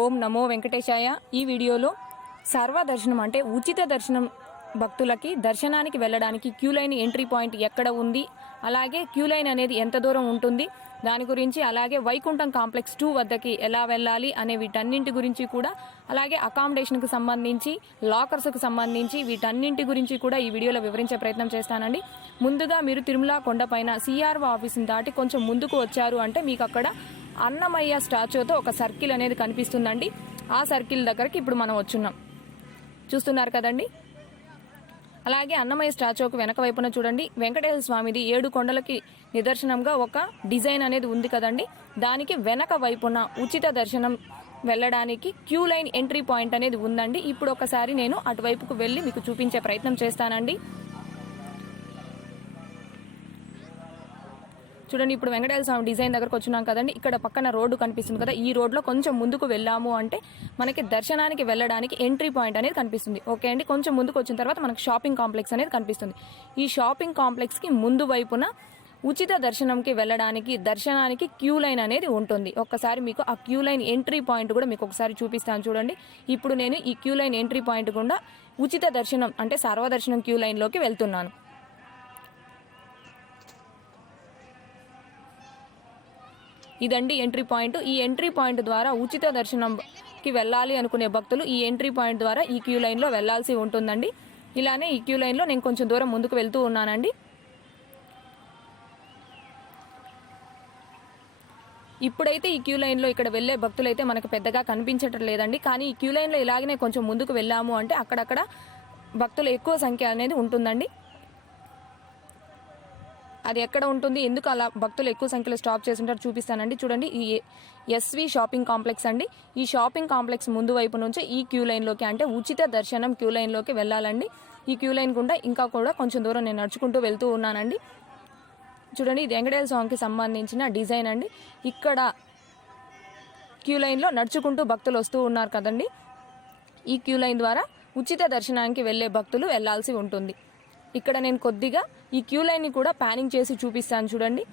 ఓం నమో వెంకటేశాయ. ఈ వీడియోలో సర్వదర్శనం అంటే ఉచిత దర్శనం భక్తులకి దర్శనానికి వెళ్ళడానికి క్యూ లైన్ ఎంట్రీ పాయింట్ ఎక్కడ ఉంది, అలాగే క్యూ లైన్ అనేది ఎంత దూరం ఉంటుంది దాని గురించి, అలాగే వైకుంఠం కాంప్లెక్స్ 2 వద్దకి ఎలా వెళ్ళాలి అనే వీటన్నింటి గురించి కూడా, అలాగే అకామిడేషన్కి సంబంధించి, లాకర్స్కి సంబంధించి వీటన్నింటి గురించి కూడా ఈ వీడియోలో వివరించే ప్రయత్నం చేస్తానండి. ముందుగా మీరు తిరుమల కొండపైన సిఆర్ఓ ఆఫీస్ని దాటి కొంచెం ముందుకు వచ్చారు అంటే మీకు అక్కడ అన్నమయ్య స్టాచ్యూతో ఒక సర్కిల్ అనేది కనిపిస్తుందండి. ఆ సర్కిల్ దగ్గరికి ఇప్పుడు మనం వచ్చున్నాం, చూస్తున్నారు కదండి. అలాగే అన్నమయ్య స్టాచ్యూకి వెనక వైపున చూడండి వెంకటేశ్వర స్వామిది 7 కొండలకి నిదర్శనంగా ఒక డిజైన్ అనేది ఉంది కదండి. దానికి వెనక వైపున ఉచిత దర్శనం వెళ్ళడానికి క్యూ లైన్ ఎంట్రీ పాయింట్ అనేది ఉందండి. ఇప్పుడు ఒకసారి నేను అటువైపుకు వెళ్ళి మీకు చూపించే ప్రయత్నం చేస్తానండి. చూడండి, ఇప్పుడు వెంకటేశ్వర స్వామి డిజైన్ దగ్గరకు వచ్చినాం కదండి. ఇక్కడ పక్కన రోడ్డు కనిపిస్తుంది కదా, ఈ రోడ్లో కొంచెం ముందుకు వెళ్ళాము అంటే మనకి దర్శనానికి వెళ్ళడానికి ఎంట్రీ పాయింట్ అనేది కనిపిస్తుంది. ఓకే అండి, కొంచెం ముందుకు వచ్చిన తర్వాత మనకు షాపింగ్ కాంప్లెక్స్ అనేది కనిపిస్తుంది. ఈ షాపింగ్ కాంప్లెక్స్కి ముందు వైపున ఉచిత దర్శనంకి వెళ్ళడానికి దర్శనానికి క్యూ లైన్ అనేది ఉంటుంది. ఒక్కసారి మీకు ఆ క్యూ లైన్ ఎంట్రీ పాయింట్ కూడా మీకు ఒకసారి చూపిస్తాను చూడండి. ఇప్పుడు నేను ఈ క్యూ లైన్ ఎంట్రీ పాయింట్ గుండా ఉచిత దర్శనం అంటే సర్వదర్శనం క్యూ లైన్లోకి వెళ్తున్నాను. ఇదండి ఎంట్రీ పాయింట్. ఈ ఎంట్రీ పాయింట్ ద్వారా ఉచిత దర్శనంకి వెళ్ళాలి అనుకునే భక్తులు ఈ ఎంట్రీ పాయింట్ ద్వారా ఈ క్యూ లైన్లో వెళ్లాల్సి ఉంటుందండి. ఇలానే ఈ క్యూ లైన్లో నేను కొంచెం దూరం ముందుకు వెళ్తూ ఉన్నానండి. ఇప్పుడైతే ఈ క్యూ లైన్లో ఇక్కడ వెళ్ళే భక్తులైతే మనకు పెద్దగా కనిపించటం లేదండి. కానీ ఈ క్యూ లైన్లో ఇలాగనే కొంచెం ముందుకు వెళ్ళాము అంటే అక్కడక్కడ భక్తులు ఎక్కువ సంఖ్య అనేది ఉంటుందండి. అది ఎక్కడ ఉంటుంది, ఎందుకు అలా భక్తులు ఎక్కువ సంఖ్యలో స్టాప్ చేస్తుంటారు చూపిస్తానండి. చూడండి, ఈ ఎస్వి షాపింగ్ కాంప్లెక్స్ అండి. ఈ షాపింగ్ కాంప్లెక్స్ ముందు వైపు నుంచి ఈ క్యూ లైన్లోకి అంటే ఉచిత దర్శనం క్యూ లైన్లోకి వెళ్ళాలండి. ఈ క్యూ లైన్ గుండా ఇంకా కూడా కొంచెం దూరం నేను నడుచుకుంటూ వెళ్తూ ఉన్నానండి. చూడండి, ఇది వెంకటేశ్వర స్వామికి సంబంధించిన డిజైన్ అండి. ఇక్కడ క్యూ లైన్లో నడుచుకుంటూ భక్తులు వస్తూ ఉన్నారు కదండి. ఈ క్యూ లైన్ ద్వారా ఉచిత దర్శనానికి వెళ్ళే భక్తులు వెళ్లాల్సి ఉంటుంది. ఇక్కడ నేను కొద్దిగా ఈ క్యూ లైన్ని కూడా ప్యానింగ్ చేసి చూపిస్తాను చూడండి.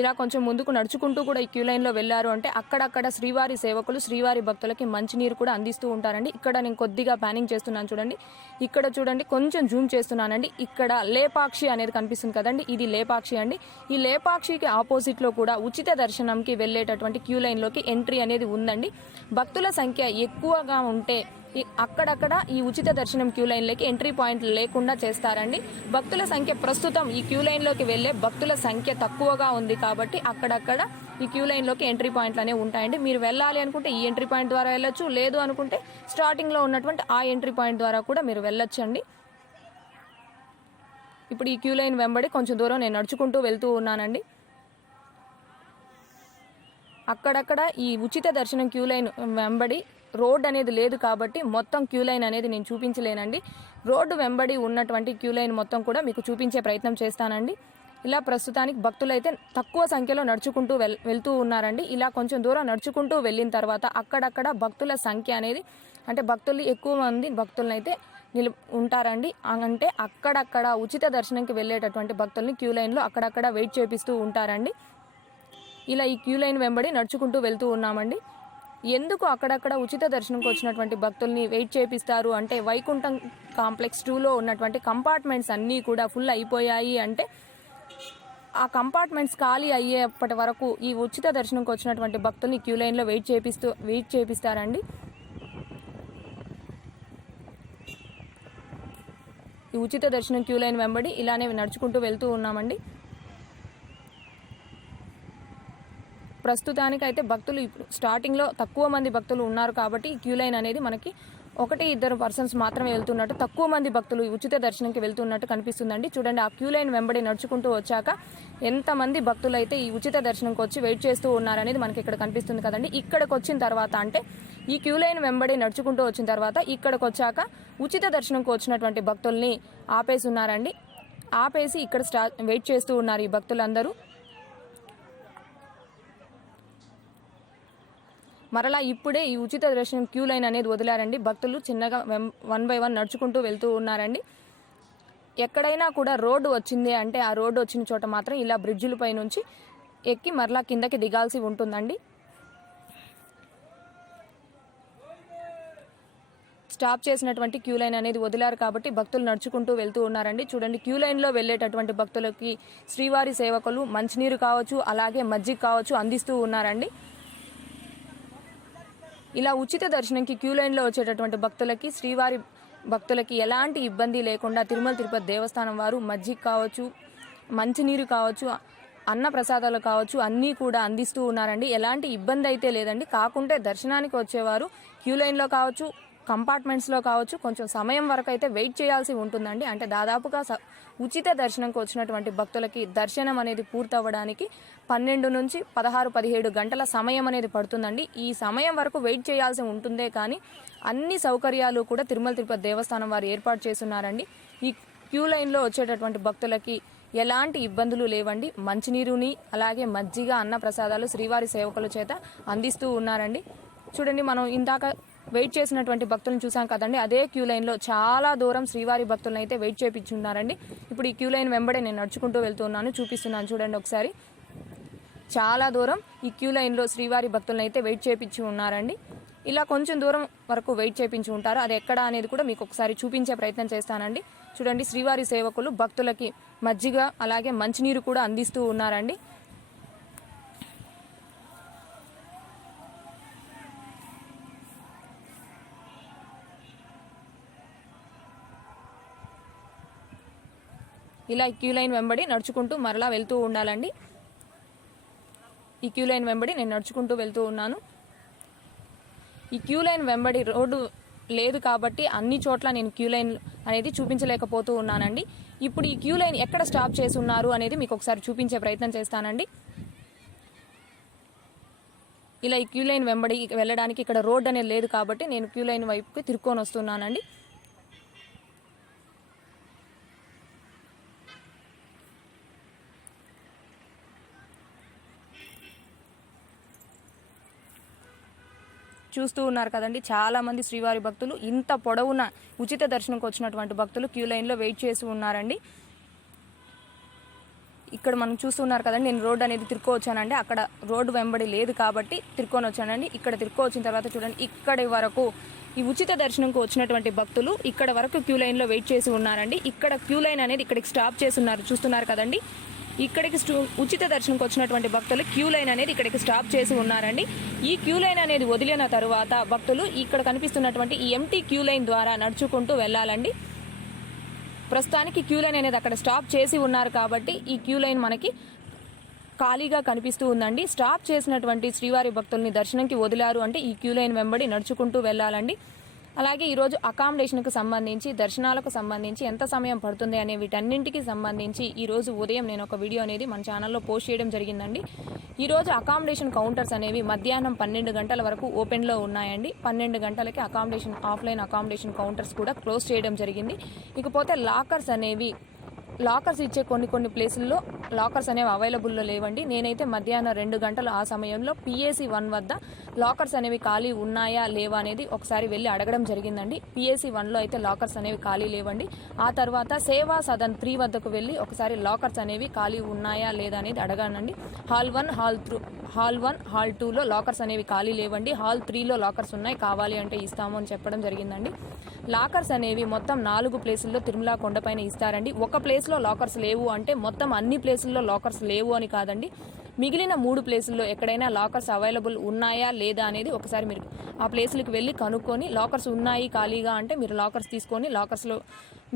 ఇలా కొంచెం ముందుకు నడుచుకుంటూ కూడా ఈ క్యూ లైన్లో వెళ్ళారు అంటే అక్కడక్కడ శ్రీవారి సేవకులు శ్రీవారి భక్తులకి మంచినీరు కూడా అందిస్తూ ఉంటారండి. ఇక్కడ నేను కొద్దిగా ప్యానింగ్ చేస్తున్నాను చూడండి. ఇక్కడ చూడండి, కొంచెం జూమ్ చేస్తున్నానండి. ఇక్కడ లేపాక్షి అనేది కనిపిస్తుంది కదండి, ఇది లేపాక్షి అండి. ఈ లేపాక్షికి ఆపోజిట్లో కూడా ఉచిత దర్శనంకి వెళ్ళేటటువంటి క్యూ లైన్లోకి ఎంట్రీ అనేది ఉందండి. భక్తుల సంఖ్య ఎక్కువగా ఉంటే అక్కడక్కడ ఈ ఉచిత దర్శనం క్యూ లైన్లోకి ఎంట్రీ పాయింట్లు లేకుండా చేస్తారండి. భక్తుల సంఖ్య ప్రస్తుతం ఈ క్యూ లైన్లోకి వెళ్లే భక్తుల సంఖ్య తక్కువగా ఉంది కాబట్టి అక్కడక్కడ ఈ క్యూ లైన్లోకి ఎంట్రీ పాయింట్లు అనేవి ఉంటాయండి. మీరు వెళ్ళాలి అనుకుంటే ఈ ఎంట్రీ పాయింట్ ద్వారా వెళ్ళొచ్చు, లేదు అనుకుంటే స్టార్టింగ్లో ఉన్నటువంటి ఆ ఎంట్రీ పాయింట్ ద్వారా కూడా మీరు వెళ్ళొచ్చు అండి. ఇప్పుడు ఈ క్యూ లైన్ వెంబడి కొంచెం దూరం నేను నడుచుకుంటూ వెళ్తూ ఉన్నానండి. అక్కడక్కడ ఈ ఉచిత దర్శనం క్యూ లైన్ వెంబడి రోడ్ అనేది లేదు కాబట్టి మొత్తం క్యూ లైన్ అనేది నేను చూపించలేనండి. రోడ్డు వెంబడి ఉన్నటువంటి క్యూ లైన్ మొత్తం కూడా మీకు చూపించే ప్రయత్నం చేస్తానండి. ఇలా ప్రస్తుతానికి భక్తులైతే తక్కువ సంఖ్యలో నడుచుకుంటూ వెళ్తూ ఉన్నారండి. ఇలా కొంచెం దూరం నడుచుకుంటూ వెళ్ళిన తర్వాత అక్కడక్కడ భక్తుల సంఖ్య అనేది అంటే భక్తులు ఎక్కువ మంది భక్తులనైతే ఉంటారండి. అంటే అక్కడక్కడ ఉచిత దర్శనంకి వెళ్ళేటటువంటి భక్తుల్ని క్యూ లైన్లో అక్కడక్కడ వెయిట్ చేపిస్తూ ఉంటారండి. ఇలా ఈ క్యూ లైన్ వెంబడి నడుచుకుంటూ వెళ్తూ ఉన్నామండి. ఎందుకు అక్కడక్కడ ఉచిత దర్శనంకి వచ్చినటువంటి భక్తుల్ని వెయిట్ చేపిస్తారు అంటే వైకుంఠం కాంప్లెక్స్ 2లో ఉన్నటువంటి కంపార్ట్మెంట్స్ అన్నీ కూడా ఫుల్ అయిపోయాయి అంటే ఆ కంపార్ట్మెంట్స్ ఖాళీ అయ్యేప్పటి వరకు ఈ ఉచిత దర్శనంకి వచ్చినటువంటి భక్తుల్ని క్యూ లైన్లో వెయిట్ చేపిస్తారండి. ఈ ఉచిత దర్శనం క్యూ లైన్ వెంబడి ఇలానే నడుచుకుంటూ వెళ్తూ ఉన్నామండి. ప్రస్తుతానికైతే భక్తులు ఇప్పుడు స్టార్టింగ్లో తక్కువ మంది భక్తులు ఉన్నారు కాబట్టి ఈ క్యూ లైన్ అనేది మనకి 1-2 పర్సన్స్ మాత్రమే వెళ్తున్నట్టు, తక్కువ మంది భక్తులు ఉచిత దర్శనంకి వెళ్తున్నట్టు కనిపిస్తుందండి. చూడండి, ఆ క్యూ లైన్ వెంబడి నడుచుకుంటూ వచ్చాక ఎంతమంది భక్తులు అయితే ఈ ఉచిత దర్శనంకి వచ్చి వెయిట్ చేస్తూ ఉన్నారనేది మనకి ఇక్కడ కనిపిస్తుంది కదండి. ఇక్కడికి వచ్చిన తర్వాత అంటే ఈ క్యూ లైన్ వెంబడి నడుచుకుంటూ వచ్చిన తర్వాత ఇక్కడికి వచ్చాక ఉచిత దర్శనంకి వచ్చినటువంటి భక్తుల్ని ఆపేసి ఉన్నారండి. ఆపేసి ఇక్కడ వెయిట్ చేస్తూ ఉన్నారు ఈ భక్తులందరూ. మరలా ఇప్పుడే ఈ ఉచిత దర్శనం క్యూ లైన్ అనేది వదిలారండి. భక్తులు చిన్నగా 1 by 1 నడుచుకుంటూ వెళ్తూ ఉన్నారండి. ఎక్కడైనా కూడా రోడ్డు వచ్చింది అంటే ఆ రోడ్డు వచ్చిన చోట మాత్రం ఇలా బ్రిడ్జిలపై నుంచి ఎక్కి మరలా కిందకి దిగాల్సి ఉంటుందండి. స్టాప్ చేసినటువంటి క్యూ లైన్ అనేది వదిలారు కాబట్టి భక్తులు నడుచుకుంటూ వెళ్తూ ఉన్నారండి. చూడండి, క్యూ లైన్లో వెళ్ళేటటువంటి భక్తులకి శ్రీవారి సేవకులు మంచినీరు కావచ్చు, అలాగే మజ్జిగ కావచ్చు అందిస్తూ ఉన్నారండి. ఇలా ఉచిత దర్శనంకి క్యూ లైన్లో వచ్చేటటువంటి భక్తులకి, శ్రీవారి భక్తులకి ఎలాంటి ఇబ్బంది లేకుండా తిరుమల తిరుపతి దేవస్థానం వారు మజ్జిగ కావచ్చు, మంచినీరు కావచ్చు, అన్న ప్రసాదాలు కావచ్చు అన్నీ కూడా అందిస్తూ ఉన్నారండి. ఎలాంటి ఇబ్బంది అయితే లేదండి. కాకుంటే దర్శనానికి వచ్చేవారు క్యూ లైన్లో కావచ్చు, కంపార్ట్మెంట్స్లో కావచ్చు కొంచెం సమయం వరకు అయితే వెయిట్ చేయాల్సి ఉంటుందండి. అంటే దాదాపుగా ఉచిత దర్శనంకి వచ్చినటువంటి భక్తులకి దర్శనం అనేది పూర్తవ్వడానికి 12 నుంచి 16-17 గంటల సమయం అనేది పడుతుందండి. ఈ సమయం వరకు వెయిట్ చేయాల్సి ఉంటుందే కానీ అన్ని సౌకర్యాలు కూడా తిరుమల తిరుపతి దేవస్థానం వారు ఏర్పాటు చేస్తున్నారండి. ఈ క్యూ లైన్లో వచ్చేటటువంటి భక్తులకి ఎలాంటి ఇబ్బందులు లేవండి. మంచినీరుని అలాగే మజ్జిగ, అన్న ప్రసాదాలు శ్రీవారి సేవకుల చేత అందిస్తూ ఉన్నారండి. చూడండి, మనం ఇందాక వెయిట్ చేసినటువంటి భక్తులను చూసాం కదండి, అదే క్యూ లైన్లో చాలా దూరం శ్రీవారి భక్తులను అయితే వెయిట్ చేయించున్నారండి. ఇప్పుడు ఈ క్యూ లైన్ వెంబడే నేను నడుచుకుంటూ వెళ్తున్నాను, చూపిస్తున్నాను చూడండి ఒకసారి. చాలా దూరం ఈ క్యూ లైన్లో శ్రీవారి భక్తులను అయితే వెయిట్ చేయించి ఉన్నారండి. ఇలా కొంచెం దూరం వరకు వెయిట్ చేయించి ఉంటారు. అది ఎక్కడ అనేది కూడా మీకు ఒకసారి చూపించే ప్రయత్నం చేస్తానండి. చూడండి, శ్రీవారి సేవకులు భక్తులకి మజ్జిగ అలాగే మంచినీరు కూడా అందిస్తూ ఉన్నారండి. ఇలా క్యూ లైన్ వెంబడి నడుచుకుంటూ మరలా వెళ్తూ ఉండాలండి. ఈ క్యూ లైన్ వెంబడి నేను నడుచుకుంటూ వెళ్తూ ఉన్నాను. ఈ క్యూ లైన్ వెంబడి రోడ్డు లేదు కాబట్టి అన్ని చోట్ల నేను క్యూ లైన్ అనేది చూపించలేకపోతూ ఉన్నానండి. ఇప్పుడు ఈ క్యూ లైన్ ఎక్కడ స్టాప్ చేసి ఉన్నారు అనేది మీకు ఒకసారి చూపించే ప్రయత్నం చేస్తానండి. ఇలా ఈ క్యూ లైన్ వెంబడి వెళ్ళడానికి ఇక్కడ రోడ్ అనేది లేదు కాబట్టి నేను క్యూ లైన్ వైపుకి తిరుక్కొని వస్తున్నానండి. చూస్తూ ఉన్నారు కదండి, చాలా మంది శ్రీవారి భక్తులు ఇంత పొడవున ఉచిత దర్శనంకి వచ్చినటువంటి భక్తులు క్యూ లైన్లో వెయిట్ చేసి ఉన్నారండి. ఇక్కడ మనం చూస్తున్నారు కదండి, నేను రోడ్డు అనేది తిరుక్కొచ్చానండి. అక్కడ రోడ్డు వెంబడి లేదు కాబట్టి తిరుక్కొని వచ్చానండి. ఇక్కడ తిరుక్కొచ్చిన తర్వాత చూడండి, ఇక్కడి వరకు ఈ ఉచిత దర్శనంకు వచ్చినటువంటి భక్తులు ఇక్కడ వరకు క్యూ లైన్లో వెయిట్ చేసి ఉన్నారండి. ఇక్కడ క్యూ లైన్ అనేది ఇక్కడికి స్టాప్ చేసి ఉన్నారు, చూస్తున్నారు కదండి. ఇక్కడికి ఉచిత దర్శనంకి వచ్చినటువంటి భక్తులు క్యూ లైన్ అనేది ఇక్కడికి స్టాప్ చేసి ఉన్నారండి. ఈ క్యూ లైన్ అనేది వదిలిన తరువాత భక్తులు ఇక్కడ కనిపిస్తున్నటువంటి ఈ ఎంటీ క్యూ లైన్ ద్వారా నడుచుకుంటూ వెళ్ళాలండి. ప్రస్తుతానికి క్యూ లైన్ అనేది అక్కడ స్టాప్ చేసి ఉన్నారు కాబట్టి ఈ క్యూ లైన్ మనకి ఖాళీగా కనిపిస్తూ ఉందండి. స్టాప్ చేసినటువంటి శ్రీవారి భక్తుల్ని దర్శనంకి వదిలారు అంటే ఈ క్యూ లైన్ వెంబడి నడుచుకుంటూ వెళ్ళాలండి. అలాగే ఈరోజు అకామిడేషన్కు సంబంధించి, దర్శనాలకు సంబంధించి ఎంత సమయం పడుతుంది అనే వీటన్నింటికి సంబంధించి ఈరోజు ఉదయం నేను ఒక వీడియో అనేది మన ఛానల్లో పోస్ట్ చేయడం జరిగిందండి. ఈరోజు అకామిడేషన్ కౌంటర్స్ అనేవి మధ్యాహ్నం 12 గంటల వరకు ఓపెన్లో ఉన్నాయండి. 12 గంటలకి ఆఫ్లైన్ అకామిడేషన్ కౌంటర్స్ కూడా క్లోజ్ చేయడం జరిగింది. ఇకపోతే లాకర్స్ ఇచ్చే కొన్ని ప్లేసుల్లో లాకర్స్ అనేవి అవైలబుల్లో లేవండి. నేనైతే మధ్యాహ్నం 2 గంటలు ఆ సమయంలో PAC 1 వద్ద లాకర్స్ అనేవి ఖాళీ ఉన్నాయా లేవా అనేది ఒకసారి వెళ్ళి అడగడం జరిగిందండి. PAC 1లో అయితే లాకర్స్ అనేవి ఖాళీ లేవండి. ఆ తర్వాత సేవా సదన్ 3 వద్దకు వెళ్ళి ఒకసారి లాకర్స్ అనేవి ఖాళీ ఉన్నాయా లేదా అనేది అడగానండి. హాల్ 1, హాల్ 2లో లాకర్స్ అనేవి ఖాళీ లేవండి. హాల్ 3లో లాకర్స్ ఉన్నాయి, కావాలి అంటే ఇస్తాము అని చెప్పడం జరిగిందండి. లాకర్స్ అనేవి మొత్తం 4 ప్లేసుల్లో తిరుమల కొండపైన ఇస్తారండి. ఒక ప్లేస్లో లాకర్స్ లేవు అంటే మొత్తం అన్ని ప్లేసుల్లో లాకర్స్ లేవు అని కాదండి. మిగిలిన 3 ప్లేసుల్లో ఎక్కడైనా లాకర్స్ అవైలబుల్ ఉన్నాయా లేదా అనేది ఒకసారి మీరు ఆ ప్లేసులకు వెళ్ళి కనుక్కొని లాకర్స్ ఉన్నాయి ఖాళీగా అంటే మీరు లాకర్స్ తీసుకొని లాకర్స్లో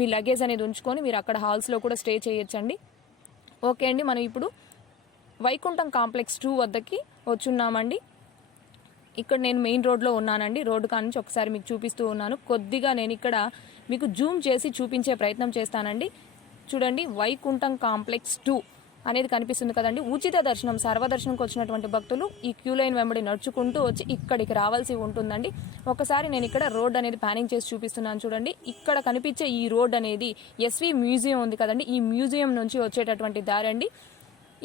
మీ లగేజ్ అనేది ఉంచుకొని మీరు అక్కడ హాల్స్లో కూడా స్టే చేయొచ్చండి. ఓకే అండి, మనం ఇప్పుడు వైకుంఠం కాంప్లెక్స్ 2 వద్దకి వచ్చున్నామండి. ఇక్కడ నేను మెయిన్ రోడ్లో ఉన్నానండి. రోడ్డు కానుంచి ఒకసారి మీకు చూపిస్తూ ఉన్నాను. కొద్దిగా నేను ఇక్కడ మీకు జూమ్ చేసి చూపించే ప్రయత్నం చేస్తానండి. చూడండి, వైకుంఠం కాంప్లెక్స్ 2 అనేది కనిపిస్తుంది కదండి. ఉచిత దర్శనం సర్వదర్శనంకి వచ్చినటువంటి భక్తులు ఈ క్యూ లైన్ వెంబడి నడుచుకుంటూ వచ్చి ఇక్కడికి రావాల్సి ఉంటుందండి. ఒకసారి నేను ఇక్కడ రోడ్ అనేది ప్యానింగ్ చేసి చూపిస్తున్నాను చూడండి. ఇక్కడ కనిపించే ఈ రోడ్ అనేది SV మ్యూజియం ఉంది కదండి, ఈ మ్యూజియం నుంచి వచ్చేటటువంటి దారి అండి.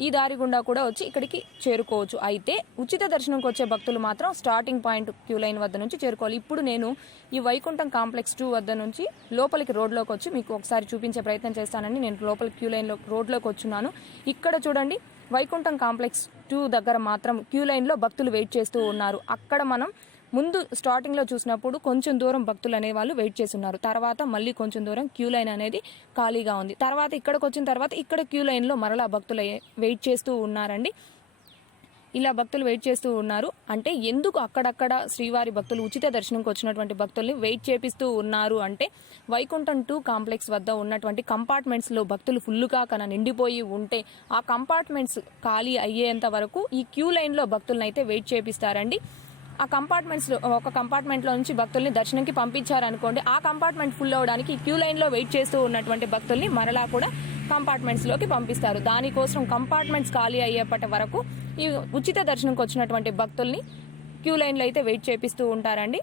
ఈ దారి గుండా కూడా వచ్చి ఇక్కడికి చేరుకోవచ్చు. అయితే ఉచిత దర్శనంకి వచ్చే భక్తులు మాత్రం స్టార్టింగ్ పాయింట్ క్యూ లైన్ వద్ద నుంచి చేరుకోవాలి. ఇప్పుడు నేను ఈ వైకుంఠం కాంప్లెక్స్ 2 వద్ద నుంచి లోపలికి రోడ్లోకి వచ్చి మీకు ఒకసారి చూపించే ప్రయత్నం చేస్తానని నేను లోపలికి క్యూ లైన్లో రోడ్లోకి వచ్చున్నాను. ఇక్కడ చూడండి, వైకుంఠం కాంప్లెక్స్ 2 దగ్గర మాత్రం క్యూ లైన్లో భక్తులు వెయిట్ చేస్తూ ఉన్నారు. అక్కడ మనం ముందు స్టార్టింగ్లో చూసినప్పుడు కొంచెం దూరం భక్తులు అనే వాళ్ళు వెయిట్ చేస్తున్నారు. తర్వాత మళ్ళీ కొంచెం దూరం క్యూ లైన్ అనేది ఖాళీగా ఉంది. తర్వాత ఇక్కడికి వచ్చిన తర్వాత ఇక్కడ క్యూ లైన్లో మరలా భక్తులు వెయిట్ చేస్తూ ఉన్నారండి. ఇలా భక్తులు వెయిట్ చేస్తూ ఉన్నారు. అంటే ఎందుకు అక్కడక్కడ శ్రీవారి భక్తులు ఉచిత దర్శనంకి వచ్చినటువంటి భక్తుల్ని వెయిట్ చేపిస్తూ ఉన్నారు అంటే, వైకుంఠం 2 కాంప్లెక్స్ వద్ద ఉన్నటువంటి కంపార్ట్మెంట్స్లో భక్తులు ఫుల్గా నిండిపోయి ఉంటే ఆ కంపార్ట్మెంట్స్ ఖాళీ అయ్యేంత వరకు ఈ క్యూ లైన్లో భక్తులను అయితే వెయిట్ చేపిస్తారండి. ఆ కంపార్ట్మెంట్స్లో ఒక కంపార్ట్మెంట్లో నుంచి భక్తుల్ని దర్శనంకి పంపించారనుకోండి, ఆ కంపార్ట్మెంట్ ఫుల్ అవ్వడానికి క్యూ లైన్లో వెయిట్ చేస్తూ ఉన్నటువంటి భక్తుల్ని మరలా కూడా కంపార్ట్మెంట్స్లోకి పంపిస్తారు. దానికోసం కంపార్ట్మెంట్స్ ఖాళీ అయ్యేపటి వరకు ఈ ఉచిత దర్శనంకి వచ్చినటువంటి భక్తుల్ని క్యూ లైన్లో అయితే వెయిట్ చేపిస్తూ ఉంటారండి.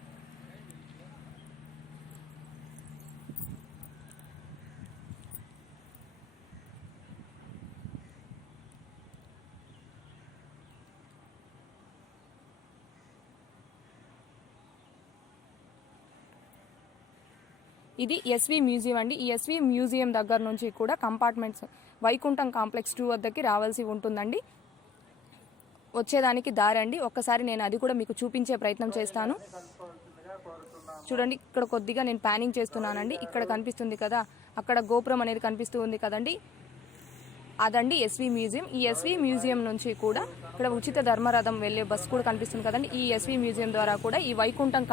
ఇది ఎస్వి మ్యూజియం అండి. ఈ ఎస్వి మ్యూజియం దగ్గర నుంచి కూడా కంపార్ట్మెంట్స్ వైకుంఠం కాంప్లెక్స్ 2 వద్దకి రావాల్సి ఉంటుందండి. వచ్చేదానికి దారి అండి. ఒక్కసారి నేను అది కూడా మీకు చూపించే ప్రయత్నం చేస్తాను. చూడండి, ఇక్కడ కొద్దిగా నేను ప్యానింగ్ చేస్తున్నానండి. ఇక్కడ కనిపిస్తుంది కదా, అక్కడ గోపురం అనేది కనిపిస్తూ ఉంది కదండి, అదండి ఎస్వి మ్యూజియం. ఈ ఎస్వి మ్యూజియం నుంచి కూడా ఇక్కడ ఉచిత ధర్మరథం వెళ్ళే బస్సు కూడా కనిపిస్తుంది కదండి. ఈ ఎస్వి మ్యూజియం ద్వారా కూడా ఈ వైకుంఠం